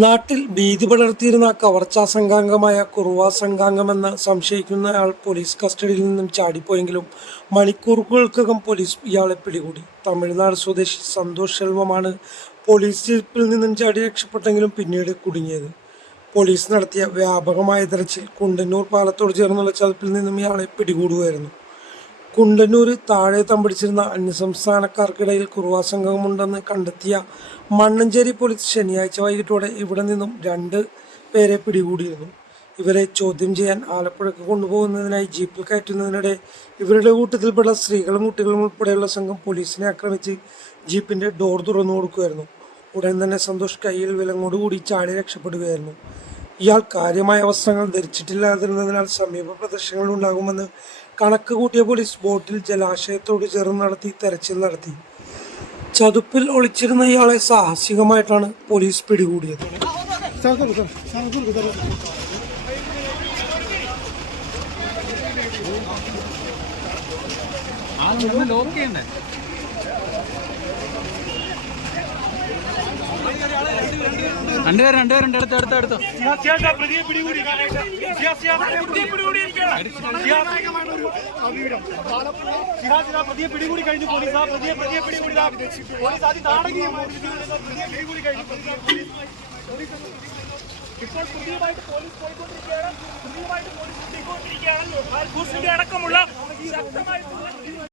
നാട്ടിൽ ഭീതി പടർത്തിയിരുന്ന കവർച്ചാ സംഘാംഗമായ കുറുവ സംഘാംഗമെന്ന് സംശയിക്കുന്നയാൾ പോലീസ് കസ്റ്റഡിയിൽ നിന്നും ചാടിപ്പോയെങ്കിലും മണിക്കൂറുകൾക്കകം പോലീസ് ഇയാളെ പിടികൂടി. തമിഴ്നാട് സ്വദേശി സന്തോഷ് ശെൽവമാണ് പോലീസ് ജീപ്പിൽ നിന്നും ചാടി രക്ഷപ്പെട്ടെങ്കിലും പിന്നീട് കുടുങ്ങിയത്. പോലീസ് നടത്തിയ വ്യാപകമായ തെരച്ചിൽ കുണ്ടന്നൂർ പാലത്തോട് ചേർന്നുള്ള ചതുപ്പിൽ നിന്നും ഇയാളെ പിടികൂടുകയായിരുന്നു. കുണ്ടന്നൂർ താഴെ തമ്പടിച്ചിരുന്ന അന്യസംസ്ഥാനക്കാർക്കിടയിൽ കുറുവാ സംഘമുണ്ടെന്ന് കണ്ടെത്തിയ മണ്ണഞ്ചേരി പോലീസ് ശനിയാഴ്ച വൈകിട്ടോടെ ഇവിടെ നിന്നും രണ്ട് പേരെ പിടികൂടിയിരുന്നു. ഇവരെ ചോദ്യം ചെയ്യാൻ ആലപ്പുഴക്ക് കൊണ്ടുപോകുന്നതിനായി ജീപ്പിൽ കയറ്റുന്നതിനിടെ ഇവരുടെ കൂട്ടത്തിൽപ്പെട്ട സ്ത്രീകളും കുട്ടികളും ഉൾപ്പെടെയുള്ള സംഘം പോലീസിനെ ആക്രമിച്ച് ജീപ്പിന്റെ ഡോർ തുറന്നു കൊടുക്കുമായിരുന്നു ഉടൻ തന്നെ സന്തോഷ് കയ്യിൽ വിലങ്ങോടുകൂടി ചാടി രക്ഷപ്പെടുകയായിരുന്നു. ഇയാൾ കാര്യമായ വസ്ത്രങ്ങൾ ധരിച്ചിട്ടില്ലാതിരുന്നതിനാൽ സമീപ പ്രദർശനങ്ങൾ ഉണ്ടാകുമെന്ന് കണക്ക് കൂട്ടിയ പോലീസ് ബോട്ടിൽ ജലാശയത്തോട് ചേർന്ന് നടത്തി തെരച്ചിൽ നടത്തി. ചതുപ്പിൽ ഒളിച്ചിരുന്ന ഇയാളെ സാഹസികമായിട്ടാണ് പോലീസ് പിടികൂടിയത്. ലോക്ക് ചെയ്യണ്ടേ? രണ്ടുപേരും രണ്ടുപേരുണ്ട് അടുത്ത് അടുത്ത് അടുത്ത് പ്രതിയെ പിടികൂടി കഴിഞ്ഞു പോലീസ് ആ പ്രതിയെ പ്രതിയെ പിടികൂടി പോലീസ് ആദ്യം നാടകീയമായി പ്രതിയെ പിടികൂടി കഴിഞ്ഞു ഇപ്പോൾ പുതിയതായിട്ട് പോലീസ് പോയിക്കൊണ്ടിരിക്കുകയാണ് പുതിയതായിട്ട് പോലീസ് എത്തിക്കൊണ്ടിരിക്കുകയാണ് അടക്കമുള്ള ശക്തമായിട്ടുള്ള